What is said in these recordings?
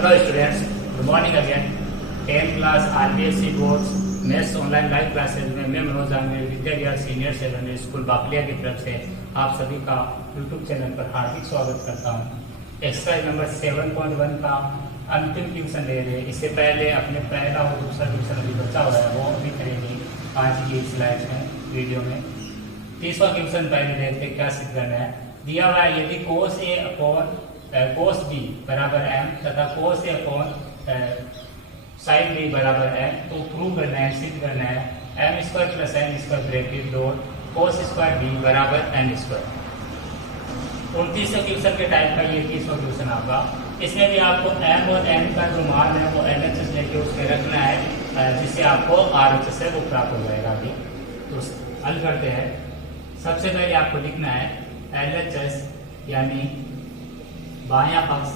Hello students, good morning again. 10th class RBSE boards maths online live classes में मैं Manoj आंगने Vidya Vihar senior secondary school बापलिया की तरफ से आप सभी का यूट्यूब चैनल पर हार्दिक स्वागत करता हूँ। एक्सरसाइज नंबर 7.1 का अंतिम ट्यूशन ले रहे। इससे पहले अपने पहला और दूसरा ट्यूशन अभी बचा हुआ है, वो अभी करेंगे आज की स्लाइड में वीडियो में। तीसरा ट्यूशन पहले देखते क्या सिद्ध करना है। दिया हुआ है यदि cos A upon cos B बराबर एम तथा cos A upon sine B बराबर एम, तो प्रूव करना है, सिद्ध करना है M square plus N square bracket dot cos square B बराबर एन स्क्वायर। 29 क्वेश्चन के टाइप का ये 30वां क्वेश्चन आपका। इसमें भी आपको एम और एन का जो मान है वो एलएचएस लेके उसमें रखना है, जिससे आपको आरएचएस है वो प्राप्त हो जाएगा। अभी तो हल करते हैं। सबसे पहले आपको लिखना है एलएचएस यानी बायां पक्ष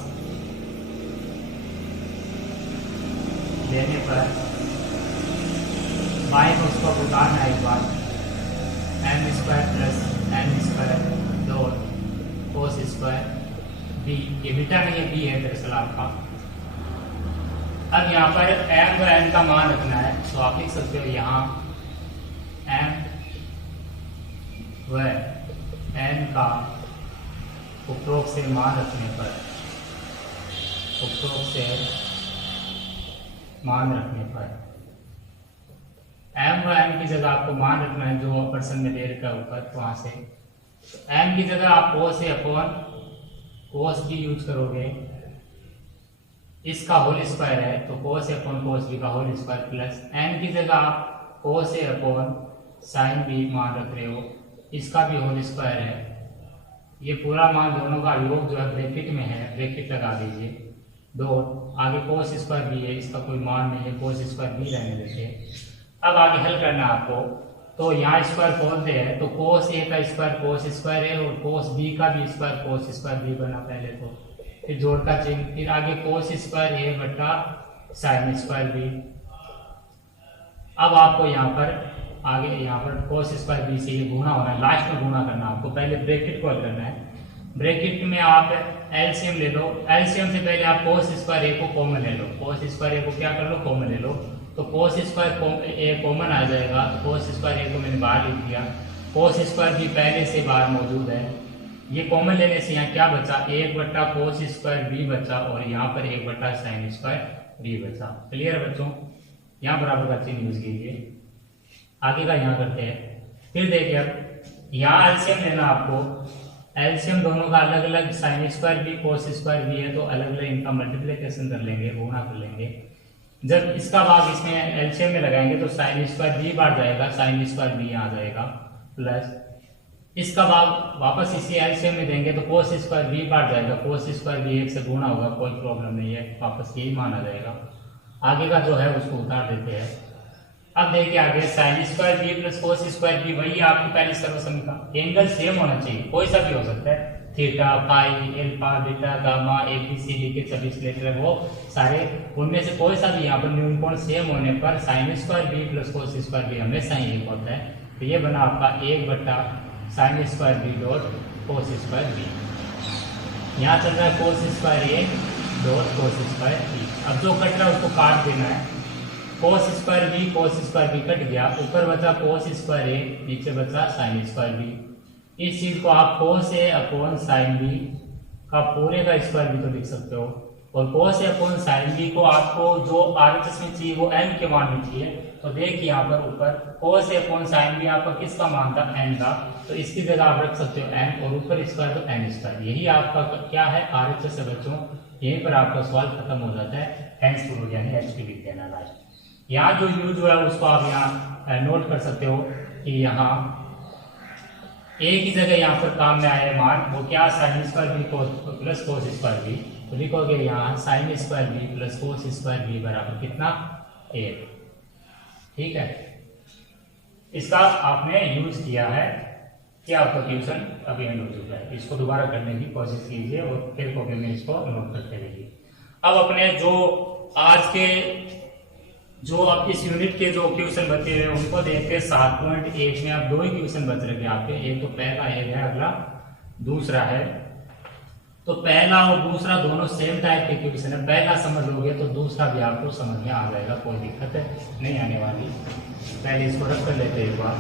लेने पर बाएं पक्ष को उतारना है एक बार, M square plus N square dot cos square B. ये बीटा नहीं है, बी है दरअसल आपका। अब यहाँ पर एम व एन का मान रखना है, तो आप लिख सकते हो यहाँ एम व एन का उपरोक्त से मान रखने पर, उपरोक्त से मान रखने पर एम व एन की जगह आपको मान रखना है जो ऑप्शन में दे रखा है ऊपर, वहां से एम की जगह आप कोस A upon cos B use करोगे। इसका होल स्क्वायर है तो कोस ए अपॉन कोस बी का होल स्क्वायर प्लस एन की जगह आप कोस ए अपॉन साइन बी मान रख रहे हो, इसका भी होल स्क्वायर है। ये पूरा मान दोनों का योग जो है ब्रैकेट में है, ब्रैकेट लगा दीजिए डॉट आगे कोस स्क्वायर बी है, इसका कोई मान नहीं है, कोस स्क्वायर बी रहने देते। अब आगे हल करना आपको, तो यहाँ स्क्वायर खोलते हैं तो कोस ए का स्क्वायर कोस स्क्वायर है और कोस बी का भी स्क्वायर कोस स्क्वायर बी बना पहले, तो फिर जोड़ का चिन्ह, फिर आगे कोस स्क्वायर ए बटा साइन स्क्वायर बी। अब आपको यहाँ पर आगे यहाँ पर कोस स्क्वायर बी से ये गुणा होना है, लास्ट में गुणा करना आपको, पहले ब्रैकेट को हल करना है। ब्रैकेट में आप एलसीएम ले लो, एलसीएम से पहले आप कोस स्क्वायर ए को कॉमन ले लो, कोस स्क्वायर ए को क्या कर लो कॉमन ले लो, तो कोस स्क्वायर ए कॉमन आ जाएगा। कोस स्क्वायर ए को मैंने बाहर लिख दिया, कोस स्क्वायर बी पहले से बाहर मौजूद है, ये कॉमन लेने से यहाँ क्या बचा, 1 बट्टा कोस स्क्वायर बी बचा और यहाँ पर 1 बट्टा साइन स्क्वायर बी बचा। क्लियर है बच्चों, यहाँ बराबर का चिन्ह यूज कीजिए। आगे का यहाँ करते हैं। फिर देखिए अब यहाँ एलसीएम लेना आपको, एलसीएम दोनों का अलग अलग, sine square B cos square B है तो अलग अलग इनका मल्टीप्लिकेशन कर लेंगे, गुणा कर लेंगे। जब इसका भाग इसमें एलसीएम में लगाएंगे तो साइन स्क्वायर बी बाहर जाएगा, साइन स्क्वायर बी यहाँ जाएगा प्लस इसका भाग वापस इसी एलसीएम में देंगे तो कोस स्क्वायर बी बाहर जाएगा, कोस स्क्वायर बी 1 से गुणा होगा, कोई प्रॉब्लम नहीं है, वापस यही माना जाएगा। आगे का जो है उसको उतार देते हैं। अब देखिए आगे sine square B plus cos square B, वही आपकी पहली सर्वसम्मिका। एंगल सेम होना चाहिए, कोई सा भी हो सकता है, theta pi alpha beta gamma A B C D के सभी लेटर है वो सारे, उनमें से कोई सा भी यहाँ पर न्यून कोण सेम होने पर sine square B plus cos square B हमेशा ही एक होता है। तो ये बना आपका 1 बट्टा sine square B dot cos square B. यहाँ चल रहा है cos square A dot cos square B. अब जो कट रहा है उसको काट देना है, कोस स्क्वायर बी कट गया, ऊपर बचा कोस स्क्वायर ए, नीचे बचा साइन स्क्वायर बी। इस चीज को आप कोस ए अपॉन साइन बी का पूरे का स्क्वायर भी तो लिख सकते हो, और कोस ए अपॉन साइन बी को आपको जो आरएचएस में चाहिए वो एन के मान में चाहिए। तो देखिए यहाँ पर ऊपर कोस ए अपॉन साइन बी आपका किसका मान था, एन का, तो इसकी जगह आप रख सकते हो एन और ऊपर स्क्वायर तो एन स्क्वायर। यही आपका क्या है आरएचएस है बच्चों, यहीं पर आपका सवाल खत्म हो जाता है। हेंस प्रूव यानी एचपी लिख देना लास्ट। यहाँ जो यूज हुआ है उसको आप यहाँ नोट कर सकते हो कि यहाँ ए की जगह यहाँ पर काम में आया मान, वो क्या sine square B plus cos square B, तो लिखोगे यहाँ sine square B plus cos square B बराबर कितना 1। ठीक है, इसका आपने यूज किया है कि आपका ट्यूशन अभी एंड हो चुका है। इसको दोबारा करने की कोशिश कीजिए और फिर कॉपी में इसको नोट करते रहिए। अब अपने जो आज के जो अब इस यूनिट के जो क्वेश्चन बचे हुए उनको देखते हैं। 7.1 में आप 2 ही क्वेश्चन बच रखे आपके, एक तो पहला एक है, अगला दूसरा है। तो पहला और दूसरा दोनों सेम टाइप के क्वेश्चन है, पहला समझ लोगे तो दूसरा भी आपको समझ में आ जाएगा, कोई दिक्कत नहीं आने वाली। पहले इसको रख कर लेते हैं एक बार।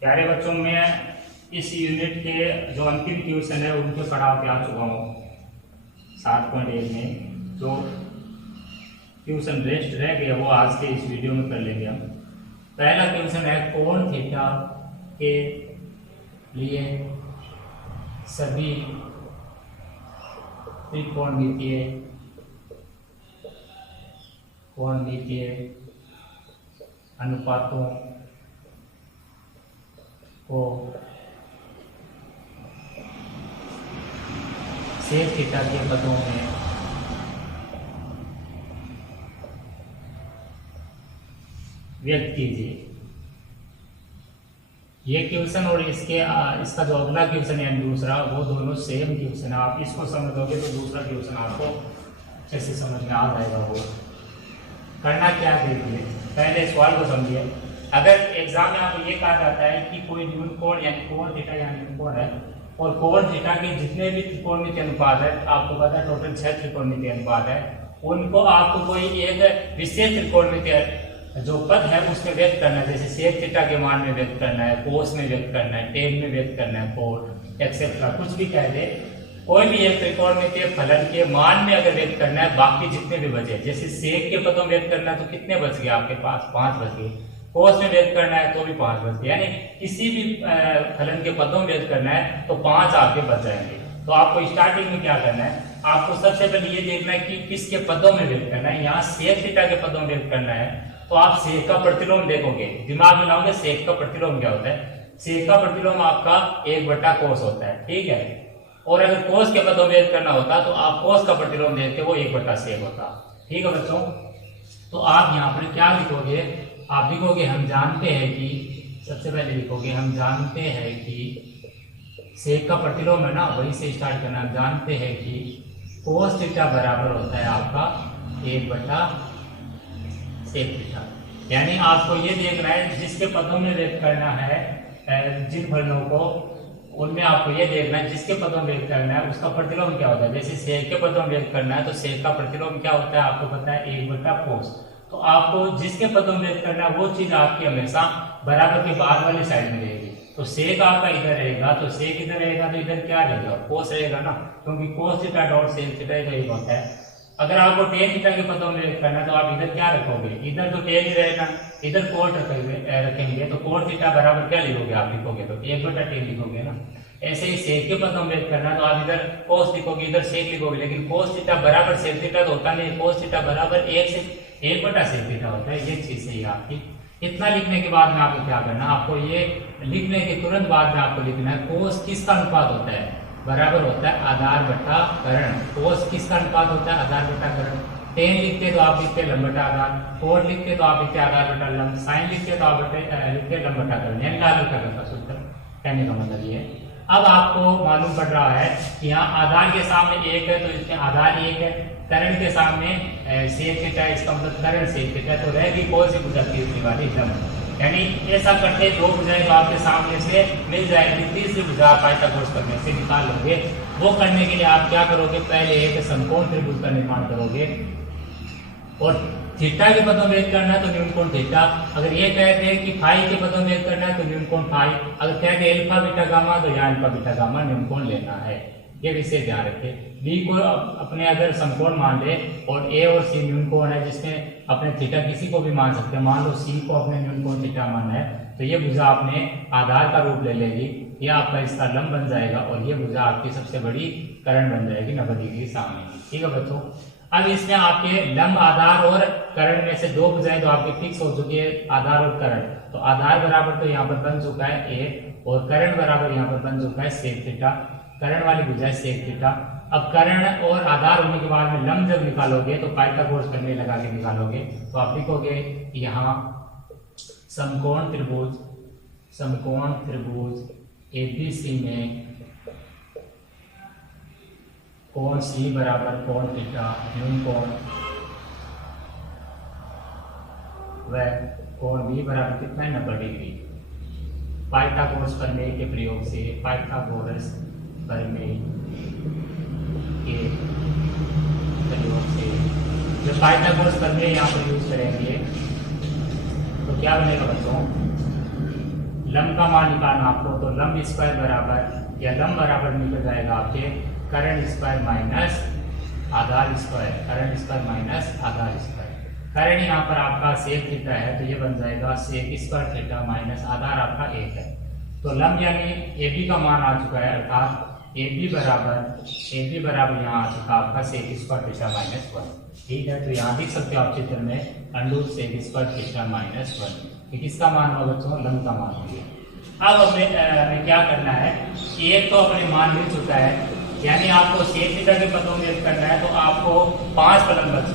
प्यारे बच्चों, मैं इस यूनिट के जो अंतिम क्वेश्चन है उनके पड़ाव पे आ चुका हूँ 7.1 में। जो क्वेश्चन रेस्ट रह गया वो आज के इस वीडियो में कर लेंगे हम। पहला क्वेश्चन है कोण थीटा के लिए सभी त्रिकोणमितीय अनुपातों को सेक थीटा के पदों में व्यक्त कीजिए। ये क्वेश्चन और इसका जो अगला क्वेश्चन है दूसरा, वो दोनों सेम क्वेश्चन है। आप इसको समझ लोगे तो दूसरा क्वेश्चन आपको अच्छे से समझ में आ जाएगा। वो करना क्या है, देखिए पहले सवाल को समझिए। अगर एग्जाम में आपको ये कहा जाता है कि कोई न्यून कोण यानी कोण थीटा यानी कोण है, और कोण थीटा के जितने भी त्रिकोणमितीय अनुपात है, आपको पता है टोटल 6 त्रिकोणमितीय अनुपात है, उनको आपको कोई एक विशेष त्रिकोणमितीय जो पद है उसमें व्यक्त करना है। जैसे सेक थीटा के मान में व्यक्त करना है, कोस में व्यक्त करना है, टेन में व्यक्त करना है, कोण एक्सेट्रा कुछ भी कह दे, कोई भी एक त्रिकोणमितीय फलन के मान में अगर व्यक्त करना है, बाकी जितने भी बचे, जैसे सेक के पदों में व्यक्त करना है तो कितने बच गए आपके पास, 5 बच गए। कोस में व्यक्त करना है तो भी 5 बच गए, यानी किसी भी फलन के पदों में व्यक्त करना है तो 5 आपके बच जाएंगे। तो आपको स्टार्टिंग में क्या करना है, आपको सबसे पहले ये देखना है कि किसके पदों में व्यक्त करना है। यहाँ सेक थीटा के पदों में व्यक्त करना है तो आप सेक का प्रतिलोम देखोगे, दिमाग में लाओगे सेक का प्रतिलोम क्या होता है। सेक का प्रतिलोम आपका 1/cos होता है, ठीक है। और अगर कोस के पदों में व्यक्त करना होता तो आप कोस का प्रतिलोम देखते, वो 1/sec होता, ठीक है बच्चों। तो आप यहाँ पर क्या लिखोगे, आप लिखोगे हम जानते हैं कि, सबसे पहले लिखोगे हम जानते हैं कि सेक का प्रतिलोम है ना, वही से स्टार्ट करना। हम जानते हैं कि कोस थीटा बराबर होता है आपका 1/sec थीटा। यानी आपको ये देखना है जिसके पदों में व्यक्त करना है जिन फलनों को, उनमें आपको ये देखना है जिसके पदों में व्यक्त करना है उसका प्रतिलोम क्या होता है। जैसे सेक के पदों में व्यक्त करना है तो सेक का प्रतिलोम क्या होता है आपको पता है 1/cos। तो आपको जिसके पदों में व्यक्त करना है वो चीज आपकी हमेशा बराबर के बाद वाली साइड में रहेगी। तो सेक आपका इधर रहेगा, तो सेक इधर रहेगा तो इधर क्या रहेगा, कोस रहेगा ना, क्योंकि cos theta dot sec theta तो एक होता है। अगर आपको टेन थीटा के पदों में व्यक्त करना है तो आप इधर क्या रखोगे, इधर तो टेन ही रहेगा, इधर कोट रखेंगे तो कोट थीटा बराबर क्या लिखोगे, आप लिखोगे तो 1/10 लिखोगे ना। ऐसे ही सेक के पदों में व्यक्त करना तो आप इधर कोस लिखोगे, इधर सेक लिखोगे, लेकिन कोस थीटा बराबर सेक थीटा तो होता नहीं, कोस थीटा बराबर 1/sec थीटा होता है। ये चीज सही है आपकी। इतना लिखने के बाद में आपको क्या करना, आपको ये लिखने के तुरंत बाद में आपको लिखना है कोस किसका अनुपात होता है, बराबर होता है आधार बटा कर्ण। कोस किसका अनुपात होता है, आधार बटा कर्ण। टेन लिखते तो आप लिखते लंब बटा आधार, कोट लिखते तो आप लिखते आधार बटा लंब, साइन लिखते तो आप लिखते लंब बटा कर्ण, यानी आधार बटा कर्ण का सूत्र। कहने का मतलब ये है। अब आपको मालूम पड़ रहा है कि यहाँ आधार के सामने 1 है तो इसमें आधार 1 है, कर्ण के सामने सेक थीटा, इसका मतलब कर्ण सेक थीटा, तो रहेगी कौन सी भुजा, तीसरी वाली लंब। यानी ऐसा करते 2 भुजाएं तो आपके सामने से मिल जाएगी, तीसरी भुजा पाइथागोरस करने से निकाल लोगे। वो करने के लिए आप क्या करोगे, पहले एक समकोण त्रिभुज का निर्माण करोगे, और थीटा के पदों में व्यक्त करना है तो न्यून कोण थीटा। अगर ये कहते हैं कि फाई के पदों में व्यक्त करना है तो न्यून कोण फाई। अगर कहते हैं अल्फा बीटा गामा तो यहाँ अल्फा बीटा गामा न्यून कोण लेना है। ये विषय ध्यान रखें। बी को अपने अगर समकोण मान ले और ए और सी न्यून कोण है जिसमें अपने थीटा किसी को भी मान सकते हैं, मान लो सी को अपने न्यून कोण थीटा मानना है तो ये भुजा अपने आधार का रूप ले लेगी, ये आपका इसका लंब बन जाएगा और ये भुजा आपकी सबसे बड़ी कर्ण बन जाएगी 90 डिग्री सामने। ठीक है बच्चों। अब इसमें आपके लंब आधार और कर्ण में से 2 भुजाएं तो आपकी फिक्स हो चुकी है, आधार और कर्ण। तो आधार बराबर तो यहाँ पर बन चुका है ए, और कर्ण बराबर यहाँ पर बन चुका है सेक थीटा। कर्ण वाली भुजा सेक थीटा। अब कर्ण और आधार होने के बाद में लंब जब निकालोगे तो पाइथागोरस करने लगा के निकालोगे, तो आप लिखोगे यहाँ समकोण त्रिभुज ABC में कोण सी बराबर कोण थीटा न्यून कोण, व कोण बी बराबर कितना है 90 डिग्री। पाइथागोरस प्रमेय के प्रयोग से, पाइथागोरस प्रमेय के प्रयोग से जब पाइथागोरस प्रमेय यहाँ पर यूज करेंगे तो क्या बनेगा बच्चों, लंब का मान निकालना आपको, तो लंब स्क्वायर बराबर या लंब बराबर निकल जाएगा आपके करंट स्क्वायर माइनस आधार स्क्वायर, करंट स्क्वायर माइनस आधार स्क्वायर। करंट यहाँ पर आपका सेक थीटा है तो ये बन जाएगा सेक स्क्वायर थीटा माइनस आधार आपका 1 है। तो लंब यानी ए बी का मान आ चुका है, अर्थात ए बी बराबर यहाँ आ चुका आपका सेक स्क्वायर थीटा माइनस 1। ठीक है, तो यहाँ देख सकते हो आप चित्र में under sec square theta minus 1, किसका मान होगा बच्चों, लंब का मान हो गया। अब हमें क्या करना है कि एक तो अपने मान मिल चुका है, यानी आपको सेक थीटा के पदों में व्यक्त करना है, तो आपको 5 फलन बच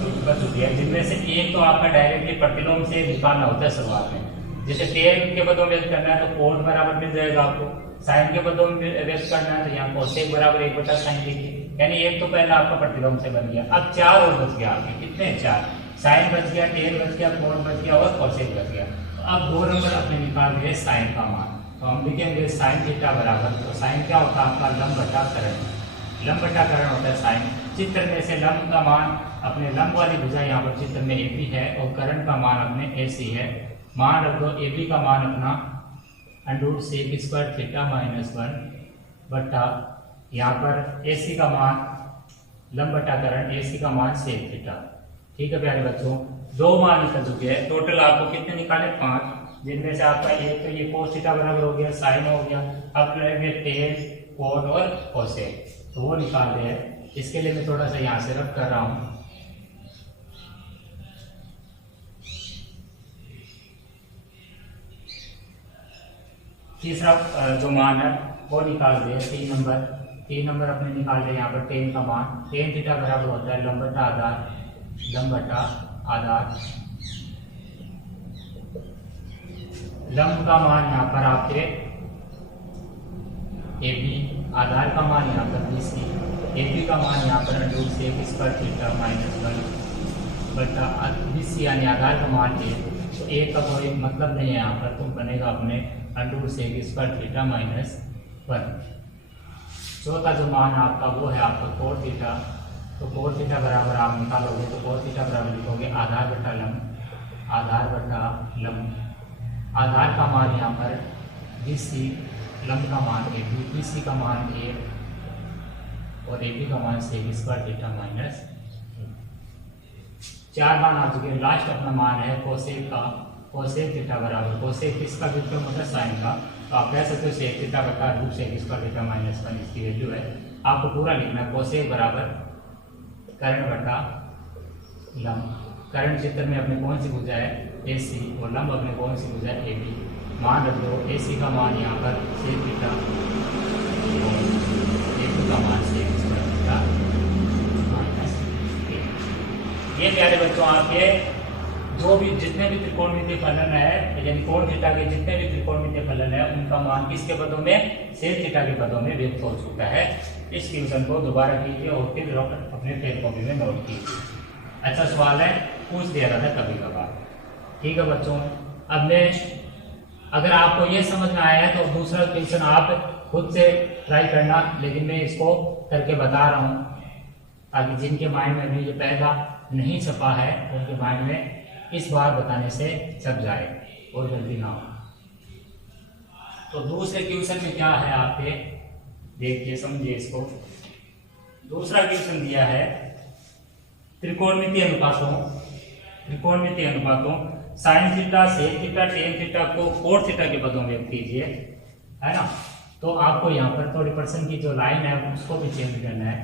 चुकी है, जिनमें से एक तो आपका डायरेक्टली प्रतिलोम से निकालना होता है शुरुआत में। जैसे टेन के पदों में व्यक्त करना है तो कोण बराबर मिल जाएगा आपको, साइन के पदों में व्यक्त करना है तो यहाँ कोसेक बराबर 1/sin लिखिए, यानी एक तो पहला आपका प्रतिलोम से बन गया। अब 4 और बच गया आपके, कितने 4, साइन बच गया, टेन बच गया, कोण बच गया और कोसेक बच गया। तो अब 2 नंबर अपने निकाल दिए साइन का मान, तो हम लिखेंगे साइन थीटा बराबर, तो साइन क्या होता है आपका लंब बटा करण, लंब बटा करण होता है साइन। चित्र में से लंब का मान अपने लंब वाली भुजा यहाँ पर चित्र में ए बी है और करण का मान अपने ए सी है। मान रख दो ए बी का मान अपना under sec square theta minus 1 बटा यहाँ पर ए सी का मान लंब बटा करण, ए सी का मान सेक थीटा। ठीक है प्यारे बच्चों, 2 मान निकल चुके हैं, टोटल आपको कितने निकाले 5, जिनमें से आपका एक तो ये कोस थीटा बराबर हो गया, साइन हो गया, अब लगेंगे टेन, कोण और कोसेक, तो वो निकाल रहे हैं। इसके लिए मैं थोड़ा सा यहाँ से रख कर रहा हूँ। तीसरा जो मान है वो निकाल दिया, 3 नंबर अपने निकाल रहे यहाँ पर टेन का मान, टेन थीटा बराबर होता है लंब बटा आधार। लंब का मान यहाँ पर आपके ए बी, आधार का मान यहाँ पर बी सी, ए बी का मान यहाँ पर under sec square theta minus 1 बटा बी सी यानी आधार का मान ए, तो ए का कोई मतलब नहीं है यहाँ पर, तो बनेगा अपने under sec square theta minus 1। चौथा जो मान आपका वो है आपका कोण थीटा, तो कोण थीटा बराबर आप निकालोगे तो कोण थीटा बराबर लिखोगे आधार बटा लंब, आधार का मान यहाँ पर बी सी, लंब का मान ए बी सी का मान ए और ए बी का मान सेक स्क्वायर थीटा माइनस 4 मान आ चुके हैं। लास्ट अपना मान है कोसेक का, कोसेक थीटा बराबर, कोसेक किसका व्युत्क्रम होता है साइन का, तो आप कह सकते हो सेक थीटा बटा root sec square theta minus 1 इसकी वैल्यू है। आपको पूरा लिखना है कोसेक बराबर करण बटा लंब, करण चित्र में अपने कौन सी भुजा है ए सी और लंब अपने कौन सी भुजा है ए बी। मान रख दो ए सी का मान यहाँ पर सेक थीटा और ए बी का मान सेक स्क्वायर थीटा माइनस 1। ये प्यारे बच्चों आपके जो भी जितने भी त्रिकोणमितीय फलन है, यानी कोण थीटा के जितने भी त्रिकोणमितीय फलन है उनका मान किसके पदों में, सेक थीटा के पदों में व्यक्त हो चुका है। इस क्वेश्चन को दोबारा कीजिए और फिर अपने फेल कॉपी में नोट कीजिए। अच्छा सवाल है, पूछ दिया जाता है कभी कभार। ठीक है बच्चों, अब मैं अगर आपको ये समझ में आया है तो दूसरा क्वेश्चन आप खुद से ट्राई करना, लेकिन मैं इसको करके बता रहा हूँ ताकि जिनके माइंड में भी ये पहला नहीं छपा है उनके माइंड में इस बार बताने से छप जाए और जल्दी ना हो। तो दूसरे क्वेश्चन में क्या है आपके, देखिए समझिए इसको। दूसरा क्वेश्चन दिया है त्रिकोणमितीय अनुपातों sine theta, sec theta, tan theta को कोण थीटा के पदों में व्यक्त कीजिए, है ना। तो आपको यहाँ पर थोड़ी पर्सन की जो लाइन है उसको भी चेंज करना है।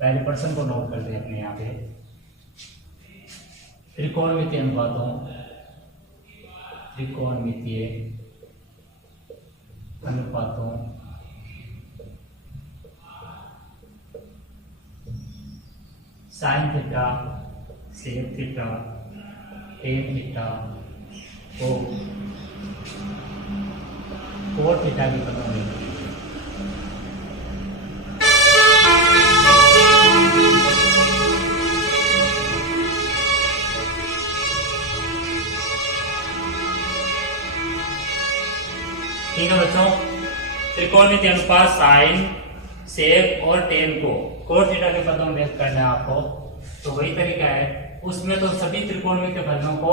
पहले पर्सन को नोट कर दे अपने यहाँ पे, त्रिकोणमितीय अनुपातों sine theta, sec theta, tan theta को कोण थीटा की पदों में ठीक है बच्चों, त्रिकोणमितीय अनुपात साइन, सेक और टेन को कोट थीटा के पदों में व्यक्त करना है आपको। तो वही तरीका है, उसमें तो सभी त्रिकोणमितीय फलनों को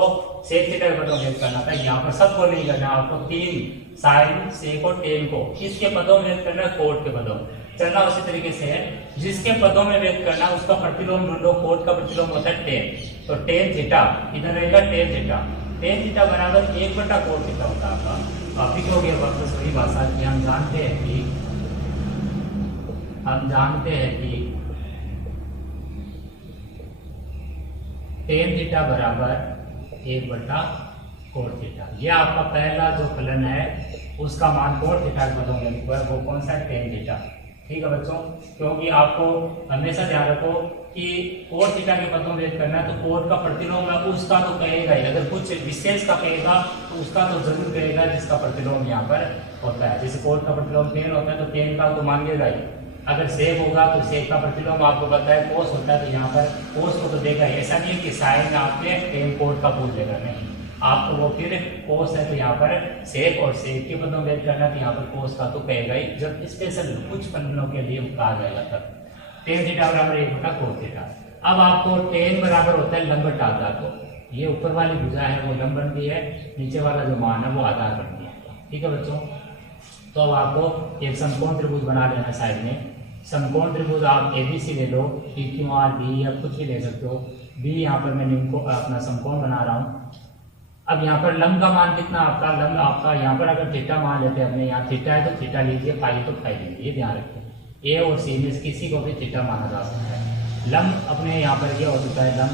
सेक थीटा के पदों में व्यक्त करना था, यहाँ पर सबको नहीं करना, आपको तीन साइन, सेक और टेन को किसके पदों में व्यक्त करना है, कोट के पदों। चलना उसी तरीके से है, जिसके पदों में व्यक्त करना उसका प्रतिलोम ढूंढो। कोट का प्रतिलोम होता है टेन, तो टेन थीटा इधर रहेगा, टेन थीटा, टेन थीटा बराबर 1 बटा कोट थीटा होता है आपका। अभी क्या हो गया वापस वही भाषा की, हम जानते हैं कि टेन थीटा बराबर 1 बटा कोट थीटा। ये आपका पहला जो फलन है उसका मान कोट थीटा के पदों में वो कौन सा है, टेन थीटा। ठीक है बच्चों, क्योंकि आपको हमेशा ध्यान रखो कि कोट थीटा के पदों में व्यक्त करना है, तो कोट का प्रतिलोम है उसका तो कहेगा ही, अगर कुछ विशेष का कहेगा तो उसका तो जरूर कहेगा जिसका प्रतिलोम यहाँ पर होता है। जैसे कोट का प्रतिलोम टेन होता है तो टेन का तो मांगेगा ही, अगर सेक होगा तो सेक का प्रतिलोम आपको पता है कोस होता है, तो यहाँ पर कोस को तो देगा। ऐसा नहीं है कि साइन आपने टेन कोट का पूछ देगा, नहीं, आपको वो फिर कोस है तो यहाँ पर सेक और सेक के पदों में व्यक्त करना, तो यहाँ पर कोस का तो कहेगा ही, जब स्पेशल कुछ फलनों के लिए कहा जाएगा तब। टेन थीटा बराबर 1 बटा कोट थीटा। अब आपको टेन बराबर होता है लंबवत आधार, तो ये ऊपर वाली भुजा है वो लंब बन गई है, नीचे वाला जो मान है वो आधार बन गया है। ठीक है बच्चों, तो अब आपको एक समकोण त्रिभुज बना लेना है साइड में। समकोण त्रिभुज आप एबीसी ले लो, पी क्यू आर बी या कुछ भी ले सकते हो। बी यहाँ पर मैं इनको अपना समकोण बना रहा हूँ। अब यहाँ पर लंब का मान कितना आपका, लंब आपका यहाँ पर अगर थीटा मान लेते हैं अपने, यहाँ थीटा है तो थीटा लीजिए, पाई तो पाई लीजिए, ये ध्यान रखिए। ए और सी में किसी को भी थीटा माना जा सकता है। लंब अपने यहाँ पर ये हो चुका है लंब,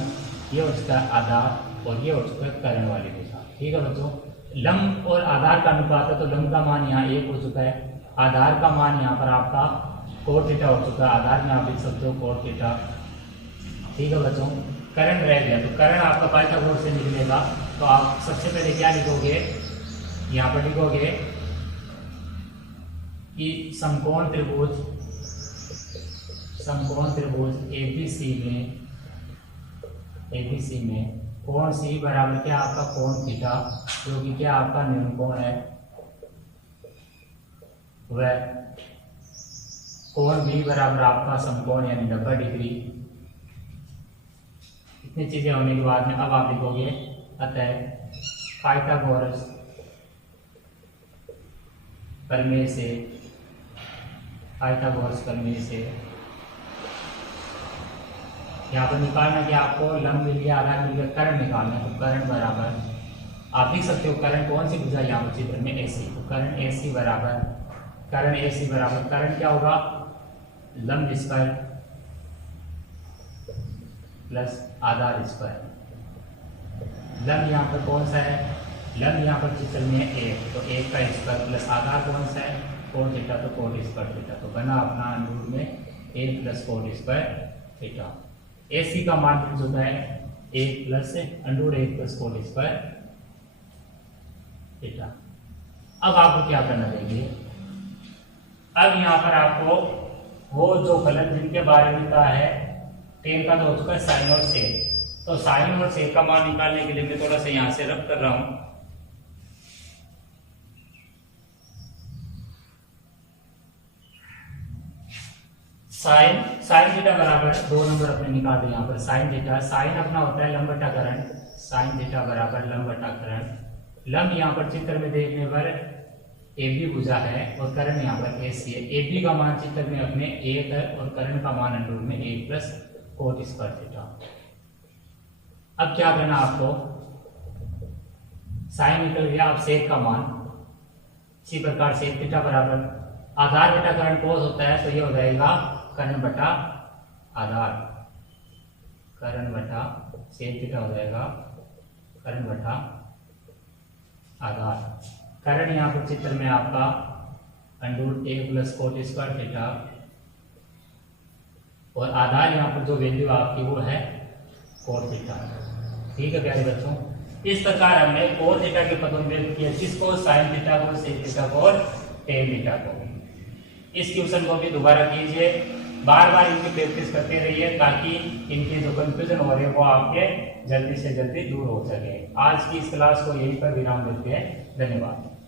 ये हो चुका है आधार और ये हो चुका है करण वाली दिशा। ठीक है बच्चों, लंब और आधार का अनुपात है तो लंब का मान यहाँ 1 हो चुका है, आधार का मान यहाँ पर आपका कोट थीटा हो चुका है, आधार में आप लिख सकते हो कोट थीटा। ठीक है बच्चों, करण रह गया, तो करण आपका पाइथागोरस से निकलेगा, तो आप सबसे पहले क्या लिखोगे, यहाँ पर लिखोगे कि समकोण त्रिभुज एबीसी में कोण सी बराबर क्या आपका कोण थीटा, जो कि क्या आपका न्यून कोण है, वह कोण बी बराबर आपका समकोण यानी 90 डिग्री। इतनी चीजें होने के बाद में अब आप लिखोगे अतः पाइथागोरस प्रमेय से यहाँ पर निकालना क्या आपको, लंब मिल गया, आधार मिल गया, करण निकालना है। तो करण बराबर आप लिख सकते हो, करण कौन सी भुजा यहाँ पर चित्र में, एसी, तो करण एसी बराबर करण क्या होगा, लंब स्क्वायर प्लस आधार स्क्वायर। लंब यहाँ पर कौन सा है, लंब यहाँ पर चित्र में है 1, तो 1 का स्क्वायर प्लस आधार कौन सा है, कोट थीटा, तो कोट स्क्वायर थीटा। तो बना अपना अंडर में 1 plus coat square theta. AC का मान फिक्स होता है 1 plus under 1 plus coat square theta. अब आपको क्या करना चाहिए, अब यहाँ पर आपको वो जो फलन जिनके बारे में कहा है, टेन का तो हो चुका है साइन और सेक, तो साइन और सेक का मान निकालने के लिए मैं थोड़ा सा यहाँ से रब कर रहा हूं। साइन थीटा बराबर 2 नंबर अपने निकाल दिए यहाँ पर। साइन थीटा, साइन अपना होता है लंब बटा करण, साइन थीटा बराबर लंब बटा करण। लंब यहाँ पर चित्र में देखने पर AB भुजा है और करण यहाँ पर AC है। AB का मान चित्र में अपने 1 है और करण का मान अंडर में 1 प्लस कोट स्क्वायर थीटा। अब क्या करना आपको, साइन निकल गया, अब सेक का मान, इसी प्रकार सेक थीटा बराबर आधार बटा करण कोस होता है, तो ये हो जाएगा करण बटा आधार, करण बटा सेक थीटा हो जाएगा करण बटा आधार। करण यहाँ पर चित्र में आपका under 1 plus coat square theta और आधार यहाँ पर जो वैल्यू आपकी वो है कोट थीटा। ठीक है प्यारे बच्चों, इस प्रकार हमने कोट थीटा के पदों में व्यक्त किया, जिसको साइन थीटा को, सेक थीटा को और टेन थीटा को। इस क्वेश्चन को भी दोबारा कीजिए, बार बार इनकी प्रैक्टिस करते रहिए ताकि इनके जो कंफ्यूजन हो रहे हैं वो आपके जल्दी से जल्दी दूर हो सके। आज की इस क्लास को यहीं पर विराम देते हैं, धन्यवाद।